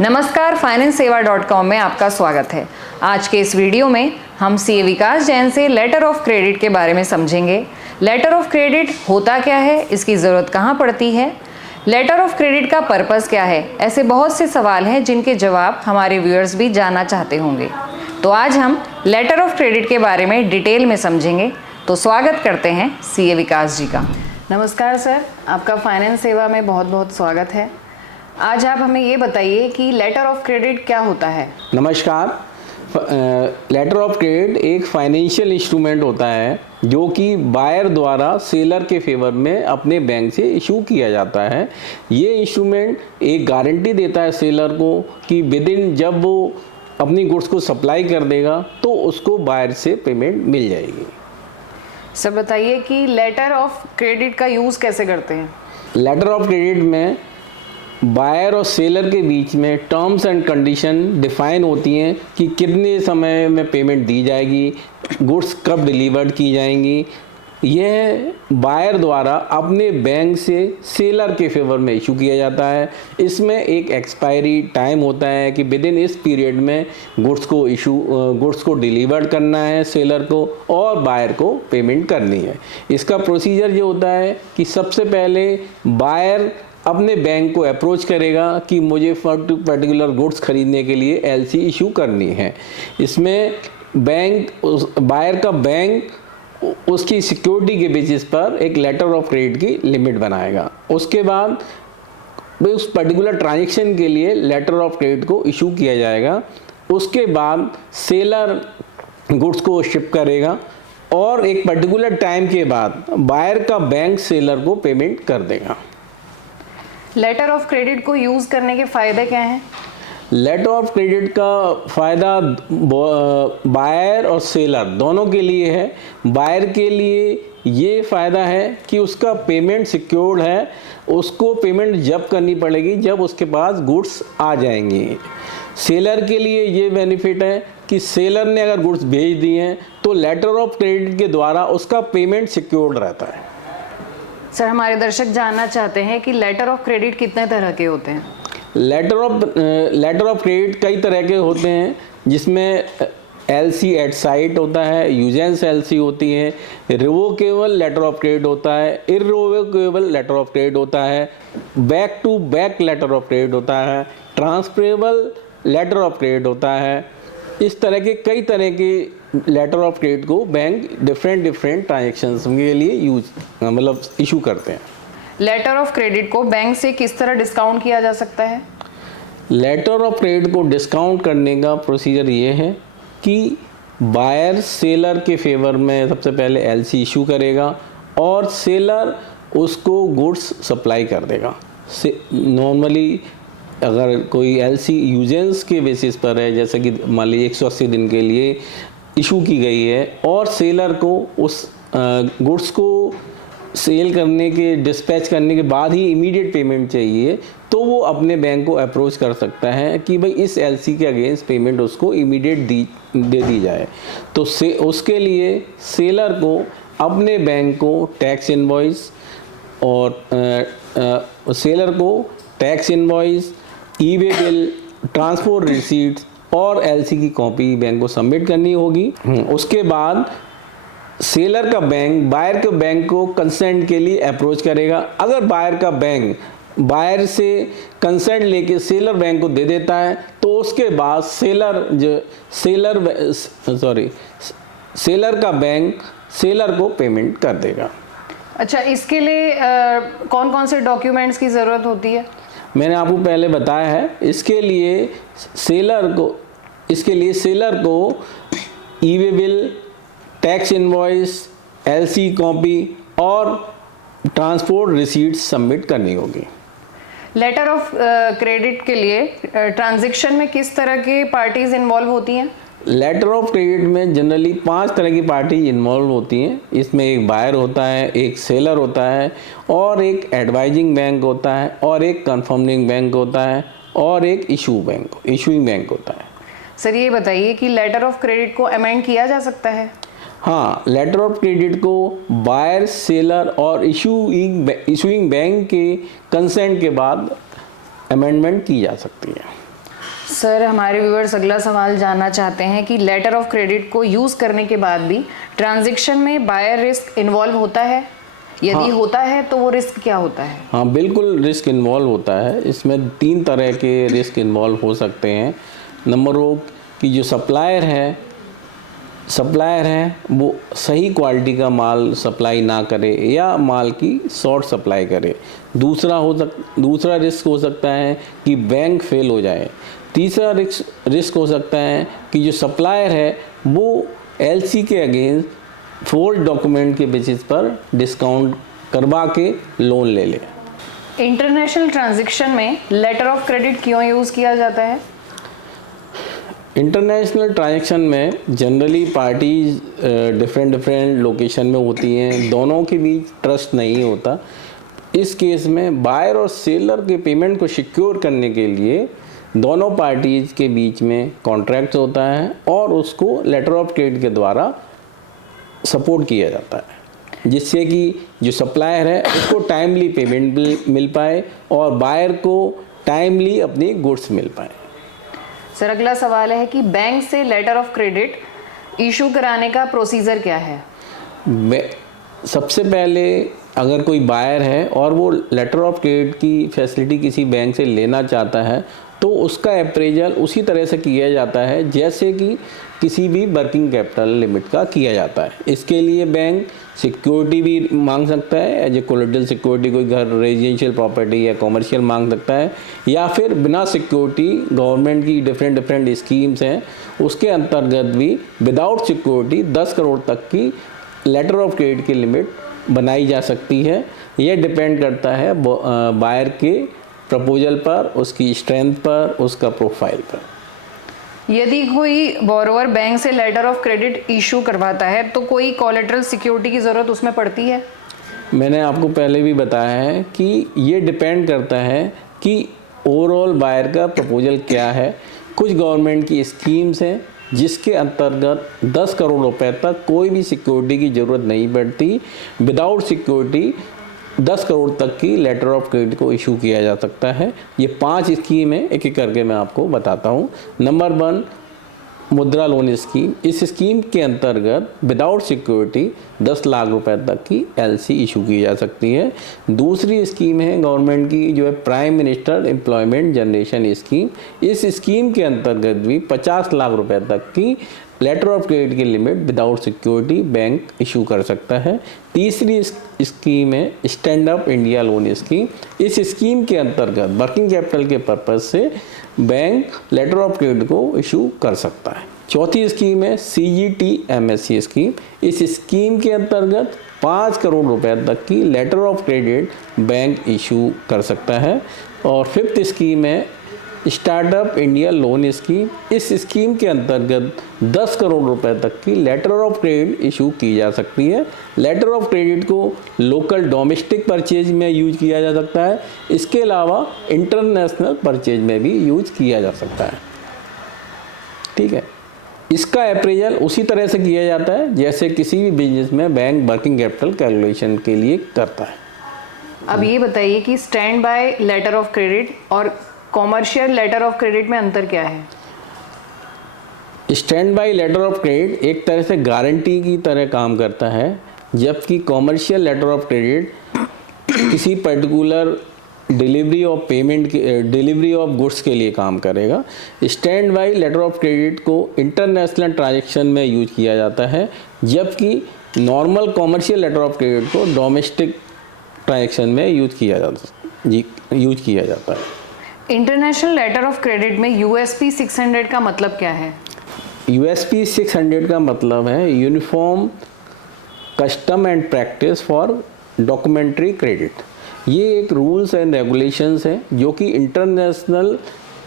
नमस्कार, FinanceSeva.com में आपका स्वागत है। आज के इस वीडियो में हम सीए विकास जैन से लेटर ऑफ क्रेडिट के बारे में समझेंगे। लेटर ऑफ क्रेडिट होता क्या है, इसकी ज़रूरत कहाँ पड़ती है, लेटर ऑफ क्रेडिट का पर्पस क्या है, ऐसे बहुत से सवाल हैं जिनके जवाब हमारे व्यूअर्स भी जानना चाहते होंगे। तो आज हम लेटर ऑफ क्रेडिट के बारे में डिटेल में समझेंगे। तो स्वागत करते हैं सीए विकास जी का। नमस्कार सर, आपका फाइनेंस सेवा में बहुत बहुत स्वागत है। आज आप हमें ये बताइए कि लेटर ऑफ क्रेडिट क्या होता है। नमस्कार। लेटर ऑफ क्रेडिट एक फाइनेंशियल इंस्ट्रूमेंट होता है जो कि बायर द्वारा सेलर के फेवर में अपने बैंक से इशू किया जाता है। ये इंस्ट्रूमेंट एक गारंटी देता है सेलर को कि विद इन जब वो अपनी गुड्स को सप्लाई कर देगा तो उसको बायर से पेमेंट मिल जाएगी। सर बताइए कि लेटर ऑफ क्रेडिट का यूज़ कैसे करते हैं। लेटर ऑफ क्रेडिट में बायर और सेलर के बीच में टर्म्स एंड कंडीशन डिफाइन होती हैं कि कितने समय में पेमेंट दी जाएगी, गुड्स कब डिलीवर्ड की जाएंगी। यह बायर द्वारा अपने बैंक से सेलर के फेवर में इशू किया जाता है। इसमें एक एक्सपायरी टाइम होता है कि विद इन इस पीरियड में गुड्स को डिलीवर्ड करना है सेलर को और बायर को पेमेंट करनी है। इसका प्रोसीजर ये होता है कि सबसे पहले बायर अपने बैंक को अप्रोच करेगा कि मुझे पर्टिकुलर गुड्स खरीदने के लिए एलसी इशू करनी है। इसमें बायर का बैंक उसकी सिक्योरिटी के बेसिस पर एक लेटर ऑफ क्रेडिट की लिमिट बनाएगा। उसके बाद उस पर्टिकुलर ट्रांजैक्शन के लिए लेटर ऑफ क्रेडिट को इशू किया जाएगा। उसके बाद सेलर गुड्स को शिप करेगा और एक पर्टिकुलर टाइम के बाद बायर का बैंक सेलर को पेमेंट कर देगा। लेटर ऑफ क्रेडिट को यूज़ करने के फ़ायदे क्या हैं। लेटर ऑफ क्रेडिट का फ़ायदा बायर और सेलर दोनों के लिए है। बायर के लिए ये फ़ायदा है कि उसका पेमेंट सिक्योर्ड है, उसको पेमेंट जब करनी पड़ेगी जब उसके पास गुड्स आ जाएंगी। सेलर के लिए ये बेनिफिट है कि सेलर ने अगर गुड्स भेज दिए हैं तो लेटर ऑफ क्रेडिट के द्वारा उसका पेमेंट सिक्योर्ड रहता है। सर हमारे दर्शक जानना चाहते हैं कि लेटर ऑफ क्रेडिट कितने तरह के होते हैं। लेटर ऑफ क्रेडिट कई तरह के होते हैं, जिसमें एलसी एट साइट होता है, यूजेंस एलसी होती है, रिवोकेबल लेटर ऑफ क्रेडिट होता है, इररिवोकेबल लेटर ऑफ क्रेडिट होता है, back to back letter of credit होता है, ट्रांसफरेबल लेटर ऑफ क्रेडिट होता है। इस तरह के कई तरह के लेटर ऑफ क्रेडिट को बैंक डिफरेंट ट्रांजैक्शंस के लिए इशू करते हैं। लेटर ऑफ क्रेडिट को बैंक से किस तरह डिस्काउंट किया जा सकता है। लेटर ऑफ क्रेडिट को डिस्काउंट करने का प्रोसीजर ये है कि बायर सेलर के फेवर में सबसे पहले एलसी इशू करेगा और सेलर उसको गुड्स सप्लाई कर देगा। नॉर्मली अगर कोई एलसी यूजेंस के बेसिस पर है, जैसे कि मान लीजिए 180 दिन के लिए इशू की गई है और सेलर को उस गुड्स को सेल करने के डिस्पैच करने के बाद ही इमीडिएट पेमेंट चाहिए, तो वो अपने बैंक को अप्रोच कर सकता है कि भाई इस एलसी के अगेंस्ट पेमेंट उसको इमीडिएट दे दी जाए। तो उसके लिए सेलर को अपने बैंक को टैक्स इनवॉइस और सेलर को tax invoice, e-way bill, transport receipts और एलसी की कॉपी बैंक को सबमिट करनी होगी। उसके बाद सेलर का बैंक बायर के बैंक को कंसेंट के लिए अप्रोच करेगा। अगर बायर का बैंक बायर से कंसेंट लेके सेलर बैंक को दे देता है तो उसके बाद सेलर का बैंक सेलर को पेमेंट कर देगा। अच्छा, इसके लिए कौन कौन से डॉक्यूमेंट्स की ज़रूरत होती है। मैंने आपको पहले बताया है। इसके लिए सेलर को e-way bill, tax invoice, LC copy और ट्रांसपोर्ट रिसीट सबमिट करनी होगी। लेटर ऑफ क्रेडिट के लिए ट्रांजैक्शन में किस तरह के पार्टीज इन्वॉल्व होती हैं। लेटर ऑफ क्रेडिट में जनरली 5 तरह की पार्टी इन्वॉल्व होती हैं। इसमें एक बायर होता है, एक सेलर होता है और एक एडवाइजिंग बैंक होता है और एक कंफर्मिंग बैंक होता है और एक इशूइंग बैंक होता है। सर ये बताइए कि लेटर ऑफ क्रेडिट को अमेंड किया जा सकता है। हाँ, लेटर ऑफ क्रेडिट को बायर, सेलर और इशूइंग बैंक के कंसेंट के बाद अमेंडमेंट की जा सकती है। सर, हमारे व्यूअर्स अगला सवाल जानना चाहते हैं कि लेटर ऑफ क्रेडिट को यूज़ करने के बाद भी ट्रांजैक्शन में बायर रिस्क इन्वॉल्व होता है? यदि होता है तो वो रिस्क क्या होता है? हाँ, बिल्कुल रिस्क इन्वॉल्व होता है। इसमें 3 तरह के रिस्क इन्वॉल्व हो सकते हैं। नंबर 1 कि जो सप्लायर है वो सही क्वालिटी का माल सप्लाई ना करे या माल की शॉर्ट सप्लाई करे। दूसरा रिस्क हो सकता है कि बैंक फेल हो जाए। तीसरा रिस्क हो सकता है कि जो सप्लायर है वो एलसी के अगेंस्ट फोर्ज डॉक्यूमेंट के बेसिस पर डिस्काउंट करवा के लोन ले ले। इंटरनेशनल ट्रांजैक्शन में लेटर ऑफ क्रेडिट क्यों यूज़ किया जाता है? इंटरनेशनल ट्रांजैक्शन में जनरली पार्टीज डिफरेंट लोकेशन में होती हैं, दोनों के बीच ट्रस्ट नहीं होता। इस केस में बायर और सेलर के पेमेंट को सिक्योर करने के लिए दोनों पार्टीज के बीच में कॉन्ट्रैक्ट होता है और उसको लेटर ऑफ क्रेडिट के द्वारा सपोर्ट किया जाता है, जिससे कि जो सप्लायर है उसको टाइमली पेमेंट मिल पाए और बायर को टाइमली अपनी गुड्स मिल पाए। सर, अगला सवाल है कि बैंक से लेटर ऑफ क्रेडिट इशू कराने का प्रोसीजर क्या है? सबसे पहले अगर कोई बायर है और वो लेटर ऑफ क्रेडिट की फैसिलिटी किसी बैंक से लेना चाहता है तो उसका अप्रेजल उसी तरह से किया जाता है जैसे कि किसी भी वर्किंग कैपिटल लिमिट का किया जाता है। इसके लिए बैंक सिक्योरिटी भी मांग सकता है, एज ए कोलेटरल सिक्योरिटी कोई घर, रेजिडेंशियल प्रॉपर्टी या कॉमर्शियल मांग सकता है, या फिर बिना सिक्योरिटी गवर्नमेंट की डिफरेंट स्कीम्स हैं उसके अंतर्गत भी विदाउट सिक्योरिटी 10 करोड़ तक की लेटर ऑफ क्रेडिट की लिमिट बनाई जा सकती है। यह डिपेंड करता है बायर के प्रपोजल पर, उसकी स्ट्रेंथ पर, उसका प्रोफाइल पर। यदि कोई बोरोवर बैंक से लेटर ऑफ क्रेडिट इशू करवाता है तो कोई कोलेटरल सिक्योरिटी की ज़रूरत उसमें पड़ती है? मैंने आपको पहले भी बताया है कि ये डिपेंड करता है कि ओवरऑल बायर का प्रपोजल क्या है। कुछ गवर्नमेंट की स्कीम्स हैं जिसके अंतर्गत 10 करोड़ रुपए तक कोई भी सिक्योरिटी की ज़रूरत नहीं पड़ती। विदाउट सिक्योरिटी 10 करोड़ तक की लेटर ऑफ क्रेडिट को इशू किया जा सकता है। ये 5 स्कीम है, एक एक करके मैं आपको बताता हूँ। नंबर 1 मुद्रा लोन स्कीम। इस स्कीम के अंतर्गत विदाउट सिक्योरिटी 10 लाख रुपए तक की एलसी इशू की जा सकती है। दूसरी स्कीम है गवर्नमेंट की जो है prime minister employment generation scheme. इस स्कीम के अंतर्गत भी 50 लाख रुपए तक की लेटर ऑफ क्रेडिट की limit without security bank issue कर सकता है। तीसरी स्कीम है stand up India loan scheme. इस स्कीम के अंतर्गत वर्किंग कैपिटल के पर्पज से बैंक लेटर ऑफ क्रेडिट को इशू कर सकता है। चौथी स्कीम है CGTMSE स्कीम। इस स्कीम के अंतर्गत 5 करोड़ रुपए तक की letter of credit bank issue कर सकता है। और फिफ्थ स्कीम है स्टार्टअप इंडिया लोन स्कीम। इस स्कीम के अंतर्गत 10 करोड़ रुपए तक की लेटर ऑफ क्रेडिट इशू की जा सकती है। लेटर ऑफ क्रेडिट को लोकल डोमेस्टिक परचेज में यूज किया जा सकता है, इसके अलावा इंटरनेशनल परचेज में भी यूज किया जा सकता है। ठीक है, इसका अप्रेजल उसी तरह से किया जाता है जैसे किसी भी बिजनेस में बैंक वर्किंग कैपिटल कैलकुलेशन के लिए करता है। अब ये बताइए कि standby letter of credit और कॉमर्शियल लेटर ऑफ क्रेडिट में अंतर क्या है? Standby letter of credit एक तरह से गारंटी की तरह काम करता है, जबकि कॉमर्शियल लेटर ऑफ क्रेडिट किसी पर्टिकुलर डिलीवरी ऑफ गुड्स के लिए काम करेगा। Standby letter of credit को इंटरनेशनल ट्रांजैक्शन में यूज किया जाता है, जबकि normal commercial letter of credit को डोमेस्टिक ट्रांजैक्शन में यूज किया जाता है। इंटरनेशनल लेटर ऑफ क्रेडिट में USP 600 का मतलब क्या है? USP 600 का मतलब है uniform custom and practice for documentary credit. ये एक रूल्स एंड रेगुलेशंस हैं जो कि इंटरनेशनल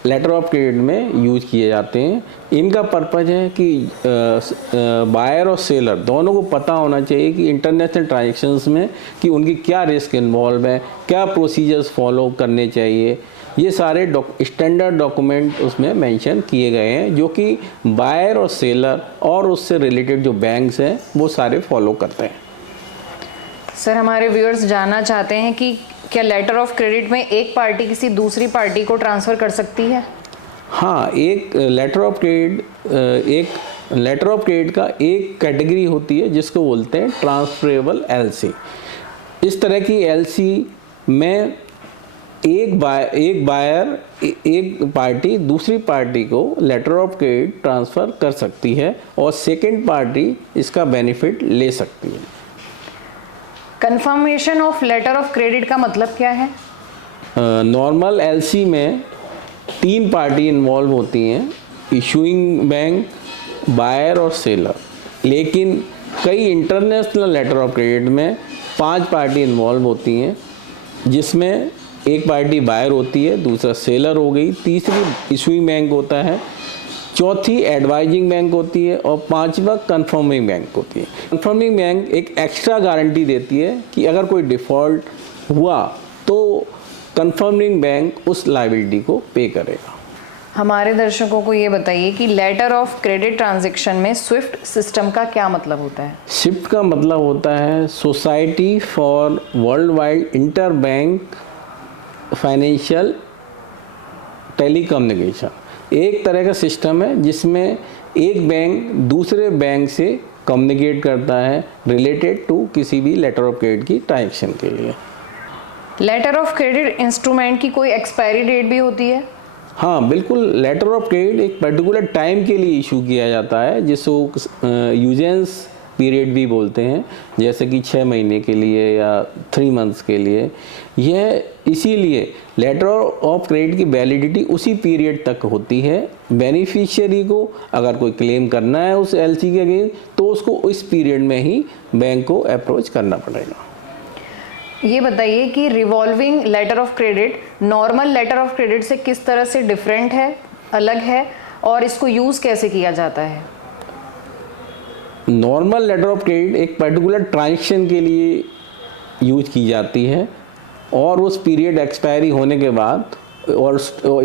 लेटर ऑफ क्रेडिट में यूज किए जाते हैं। इनका पर्पज़ है कि बायर और सेलर दोनों को पता होना चाहिए कि इंटरनेशनल ट्रांजैक्शंस में कि उनकी क्या रिस्क इन्वॉल्व है, क्या प्रोसीजर्स फॉलो करने चाहिए। ये सारे स्टैंडर्ड डॉक्यूमेंट उसमें मेंशन किए गए हैं जो कि बायर और सेलर और उससे रिलेटेड जो बैंक्स हैं वो सारे फॉलो करते हैं। सर, हमारे व्यूअर्स जानना चाहते हैं कि क्या लेटर ऑफ क्रेडिट में एक पार्टी किसी दूसरी पार्टी को ट्रांसफ़र कर सकती है? हाँ, एक लेटर ऑफ क्रेडिट का एक कैटेगरी होती है जिसको बोलते हैं ट्रांसफरेबल एलसी। इस तरह की एलसी में एक पार्टी दूसरी पार्टी को लेटर ऑफ क्रेडिट ट्रांसफ़र कर सकती है और सेकंड पार्टी इसका बेनिफिट ले सकती है। Confirmation of letter of credit का मतलब क्या है? नॉर्मल एलसी में 3 पार्टी इन्वॉल्व होती हैं, इशूइंग बैंक, बायर और सेलर। लेकिन कई इंटरनेशनल लेटर ऑफ क्रेडिट में 5 पार्टी इन्वॉल्व होती हैं, जिसमें एक पार्टी बायर होती है, दूसरा सेलर हो गई, तीसरी इशूइंग बैंक होता है, चौथी एडवाइजिंग बैंक होती है और 5वां कंफर्मिंग बैंक होती है। कंफर्मिंग बैंक एक एक्स्ट्रा गारंटी देती है कि अगर कोई डिफ़ॉल्ट हुआ तो कंफर्मिंग बैंक उस लायबिलिटी को पे करेगा। हमारे दर्शकों को ये बताइए कि लेटर ऑफ क्रेडिट ट्रांजैक्शन में स्विफ्ट सिस्टम का क्या मतलब होता है? स्विफ्ट का मतलब होता है society for world wide inter bank financial telecommunication. एक तरह का सिस्टम है जिसमें एक बैंक दूसरे बैंक से कम्युनिकेट करता है रिलेटेड टू किसी भी लेटर ऑफ क्रेडिट की ट्रांजैक्शन के लिए। लेटर ऑफ क्रेडिट इंस्ट्रूमेंट की कोई एक्सपायरी डेट भी होती है? हाँ बिल्कुल, लेटर ऑफ क्रेडिट एक पर्टिकुलर टाइम के लिए इशू किया जाता है जिसको यूजेंस पीरियड भी बोलते हैं, जैसे कि 6 महीने के लिए या 3 मंथ्स के लिए। यह इसीलिए लेटर ऑफ क्रेडिट की वैलिडिटी उसी पीरियड तक होती है। बेनिफिशियरी को अगर कोई क्लेम करना है उस एलसी के अगेंस्ट तो उसको इस पीरियड में ही बैंक को अप्रोच करना पड़ेगा। ये बताइए कि revolving letter of credit normal letter of credit से किस तरह से डिफरेंट है, अलग है, और इसको यूज़ कैसे किया जाता है? नॉर्मल लेटर ऑफ क्रेडिट एक पर्टिकुलर ट्रांजैक्शन के लिए यूज की जाती है और उस पीरियड एक्सपायरी होने के बाद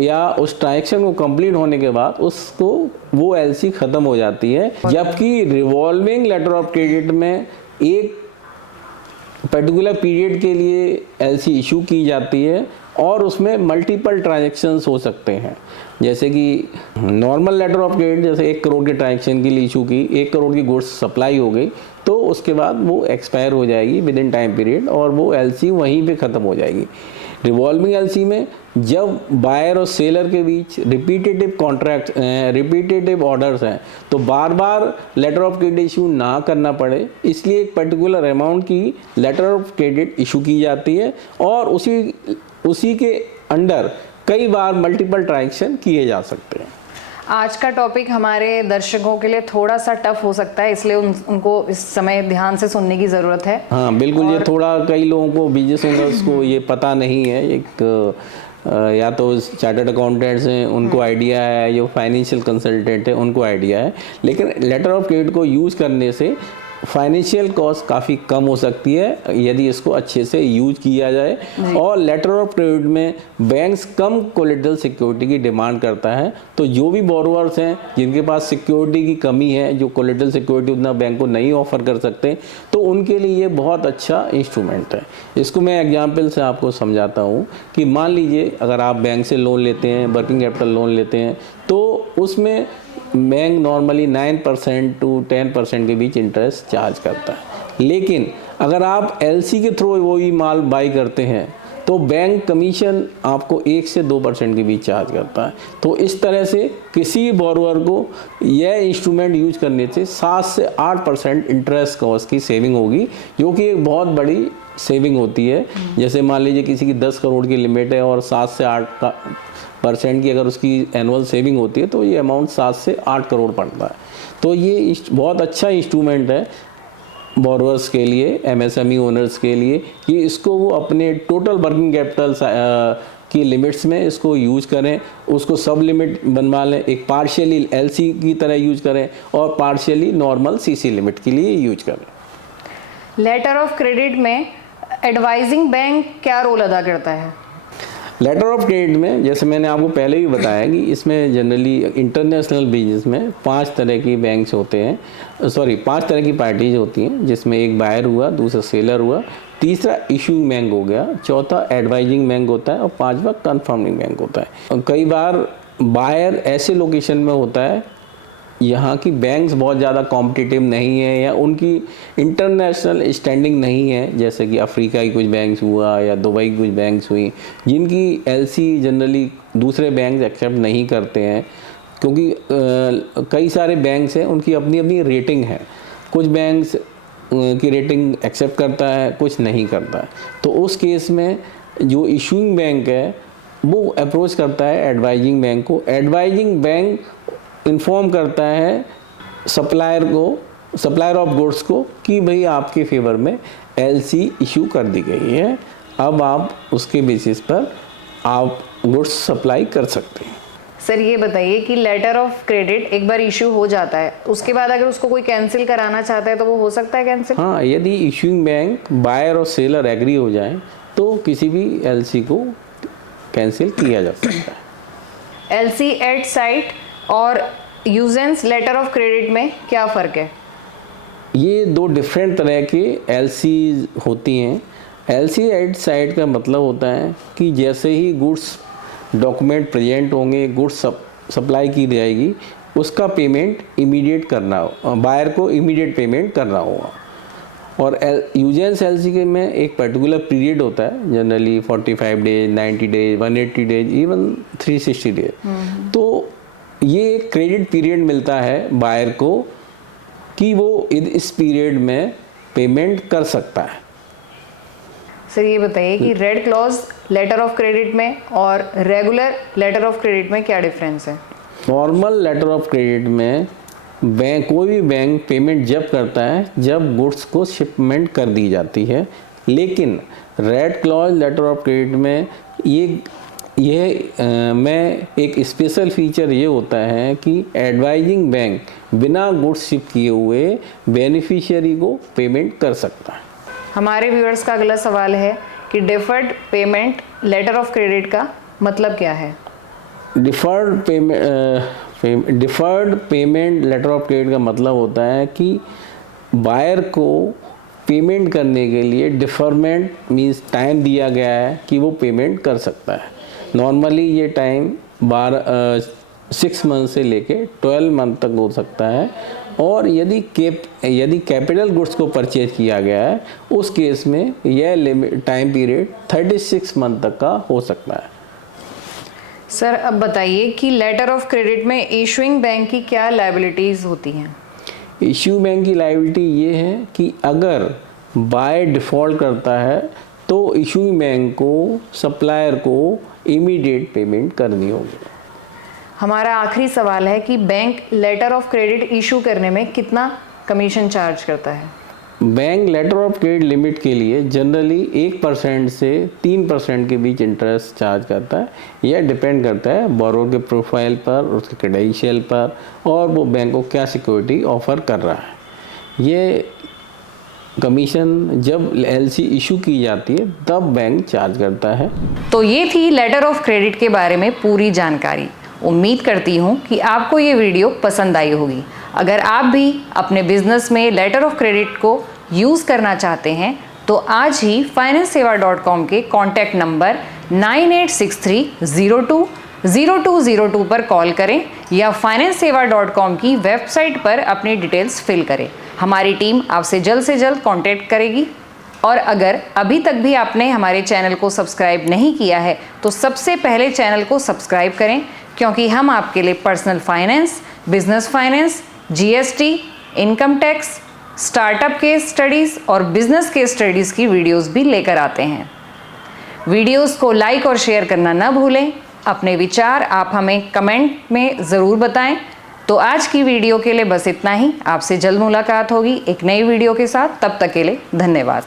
या उस ट्रांजैक्शन को कंप्लीट होने के बाद उसको वो एलसी ख़त्म हो जाती है। जबकि रिवॉल्विंग लेटर ऑफ क्रेडिट में एक पर्टिकुलर पीरियड के लिए एलसी इशू की जाती है और उसमें मल्टीपल ट्रांजैक्शंस हो सकते हैं। जैसे कि नॉर्मल लेटर ऑफ क्रेडिट जैसे 1 करोड़ के ट्रांजैक्शन के लिए इशू की, 1 करोड़ की गुड्स सप्लाई हो गई तो उसके बाद वो एक्सपायर हो जाएगी विद इन टाइम पीरियड और वो एलसी वहीं पे ख़त्म हो जाएगी। रिवॉल्विंग एलसी में जब बायर और सेलर के बीच रिपीटेटिव ऑर्डर्स हैं तो बार बार लेटर ऑफ क्रेडिट इशू ना करना पड़े, इसलिए एक पर्टिकुलर अमाउंट की लेटर ऑफ क्रेडिट इशू की जाती है और उसी के अंडर कई बार मल्टीपल ट्रांजैक्शन किए जा सकते हैं। आज का टॉपिक हमारे दर्शकों के लिए थोड़ा सा टफ हो सकता है, इसलिए उनको इस समय ध्यान से सुनने की ज़रूरत है। हाँ बिल्कुल, ये थोड़ा कई लोगों को बिजनेस ओनर्स को ये पता नहीं है। एक या तो चार्टर्ड अकाउंटेंट्स हैं उनको आइडिया है, जो फाइनेंशियल कंसल्टेंट है उनको आइडिया है, लेकिन लेटर ऑफ क्रेडिट को यूज़ करने से फाइनेंशियल कॉस्ट काफ़ी कम हो सकती है यदि इसको अच्छे से यूज किया जाए। और लेटर ऑफ क्रेडिट में बैंक्स कम कोलेटरल सिक्योरिटी की डिमांड करता है, तो जो भी बोरोवर्स हैं जिनके पास सिक्योरिटी की कमी है, जो कोलेटरल सिक्योरिटी उतना बैंक को नहीं ऑफर कर सकते, तो उनके लिए ये बहुत अच्छा इंस्ट्रूमेंट है। इसको मैं एग्जाम्पल से आपको समझाता हूँ कि मान लीजिए अगर आप बैंक से लोन लेते हैं, वर्किंग कैपिटल लोन लेते हैं, तो उसमें बैंक नॉर्मली 9% to 10% के बीच इंटरेस्ट चार्ज करता है। लेकिन अगर आप एलसी के थ्रू वही माल बाई करते हैं तो बैंक कमीशन आपको 1 से 2% के बीच चार्ज करता है। तो इस तरह से किसी बोरोवर को यह इंस्ट्रूमेंट यूज करने से 7 से 8% इंटरेस्ट कॉस्ट की सेविंग होगी, जो कि एक बहुत बड़ी सेविंग होती है। जैसे मान लीजिए किसी की 10 करोड़ की लिमिट है और 7 से 8% की अगर उसकी एनुअल सेविंग होती है तो ये अमाउंट 7 से 8 करोड़ पड़ता है। तो ये बहुत अच्छा इंस्ट्रूमेंट है बोरोवर्स के लिए, एमएसएमई ओनर्स के लिए, कि इसको वो अपने टोटल वर्किंग कैपिटल की लिमिट्स में इसको यूज करें, उसको सब लिमिट बनवा लें, एक पार्शियली एलसी की तरह यूज करें और पार्शियली नॉर्मल सीसी लिमिट के लिए यूज करें। लेटर ऑफ क्रेडिट में एडवाइजिंग बैंक क्या रोल अदा करता है? लेटर ऑफ क्रेडिट में जैसे मैंने आपको पहले भी बताया कि इसमें जनरली इंटरनेशनल बिजनेस में 5 तरह की बैंक्स होते हैं, 5 तरह की पार्टीज होती हैं, जिसमें एक बायर हुआ, दूसरा सेलर हुआ, तीसरा इशूइंग बैंक हो गया, चौथा एडवाइजिंग बैंक होता है और 5वां कंफर्मिंग बैंक होता है। कई बार बायर ऐसे लोकेशन में होता है यहाँ की बैंक्स बहुत ज़्यादा कॉम्पिटिटिव नहीं है या उनकी इंटरनेशनल स्टैंडिंग नहीं है, जैसे कि अफ्रीका की कुछ बैंक्स हुआ या दुबई की कुछ बैंक्स हुई जिनकी एलसी जनरली दूसरे बैंक एक्सेप्ट नहीं करते हैं, क्योंकि कई सारे बैंक्स हैं उनकी अपनी अपनी रेटिंग है। कुछ बैंक्स की रेटिंग एक्सेप्ट करता है, कुछ नहीं करता है। तो उस केस में जो इशूइंग बैंक है वो अप्रोच करता है एडवाइजिंग बैंक को। एडवाइजिंग बैंक इन्फॉर्म करता है सप्लायर ऑफ गुड्स को कि भाई आपके फेवर में एलसी इशू कर दी गई है, अब आप उसके बेसिस पर आप गुड्स सप्लाई कर सकते हैं। सर ये बताइए कि लेटर ऑफ क्रेडिट एक बार इशू हो जाता है, उसके बाद अगर उसको कोई कैंसिल कराना चाहता है तो वो हो सकता है कैंसिल? हाँ, यदि इशूइंग बैंक बायर और सेलर एग्री हो जाए तो किसी भी एलसी को कैंसिल किया जा सकता है। एलसी एट साइट और यूजेंस लेटर ऑफ क्रेडिट में क्या फ़र्क है? ये दो डिफरेंट तरह के एलसी होती हैं। एलसी एट साइट का मतलब होता है कि जैसे ही गुड्स डॉक्यूमेंट प्रेजेंट होंगे, गुड्स सप्लाई की जाएगी, उसका पेमेंट इमीडिएट करना हो, बायर को इमीडिएट पेमेंट करना होगा। और यूजेंस एलसी के में एक पर्टिकुलर पीरियड होता है, generally 45 days, 90 days, 180 days, even 360 days. तो ये क्रेडिट पीरियड मिलता है बायर को कि वो इस पीरियड में पेमेंट कर सकता है। सर ये बताइए कि red clause letter of credit में और रेगुलर लेटर ऑफ क्रेडिट में क्या डिफरेंस है? नॉर्मल लेटर ऑफ क्रेडिट में कोई भी बैंक पेमेंट जब करता है जब गुड्स को शिपमेंट कर दी जाती है, लेकिन red clause letter of credit में में एक स्पेशल फीचर ये होता है कि एडवाइजिंग बैंक बिना गुड्स शिप किए हुए बेनिफिशियरी को पेमेंट कर सकता है। हमारे व्यूअर्स का अगला सवाल है कि deferred payment letter of credit का मतलब क्या है? Deferred payment letter of credit का मतलब होता है कि बायर को पेमेंट करने के लिए डिफरमेंट मींस टाइम दिया गया है कि वो पेमेंट कर सकता है। नॉर्मली ये टाइम 6 मंथ से लेके 12 मंथ तक हो सकता है, और यदि कैपिटल गुड्स को परचेज किया गया है उस केस में यह टाइम पीरियड 36 मंथ तक का हो सकता है। सर अब बताइए कि लेटर ऑफ क्रेडिट में इशूइंग बैंक की क्या लायबिलिटीज़ होती हैं? इशू बैंक की लायबिलिटी ये है कि अगर बायर डिफ़ॉल्ट करता है तो इशूइंग बैंक को सप्लायर को इमीडिएट पेमेंट करनी होगी। हमारा आखिरी सवाल है कि bank letter of credit issue करने में कितना कमीशन चार्ज करता है? Bank letter of credit limit के लिए जनरली 1% से 3% के बीच इंटरेस्ट चार्ज करता है। यह डिपेंड करता है बोरोवर के प्रोफाइल पर, उसके क्रेडेंशियल पर, और वो बैंक को क्या सिक्योरिटी ऑफर कर रहा है। ये कमीशन जब एलसी इशू की जाती है तब बैंक चार्ज करता है। तो ये थी लेटर ऑफ क्रेडिट के बारे में पूरी जानकारी। उम्मीद करती हूँ कि आपको ये वीडियो पसंद आई होगी। अगर आप भी अपने बिजनेस में लेटर ऑफ क्रेडिट को यूज़ करना चाहते हैं तो आज ही FinanceSeva.com के कॉन्टैक्ट नंबर 9863020202 पर कॉल करें या FinanceSeva.com की वेबसाइट पर अपनी डिटेल्स फिल करें। हमारी टीम आपसे जल्द से जल्द कॉन्टैक्ट करेगी। और अगर अभी तक भी आपने हमारे चैनल को सब्सक्राइब नहीं किया है तो सबसे पहले चैनल को सब्सक्राइब करें, क्योंकि हम आपके लिए personal finance, business finance, GST, income tax, startup case studies और बिजनेस केस स्टडीज़ की वीडियोस भी लेकर आते हैं। वीडियोस को लाइक और शेयर करना ना भूलें। अपने विचार आप हमें कमेंट में ज़रूर बताएं। तो आज की वीडियो के लिए बस इतना ही। आपसे जल्द मुलाकात होगी एक नई वीडियो के साथ। तब तक के लिए धन्यवाद।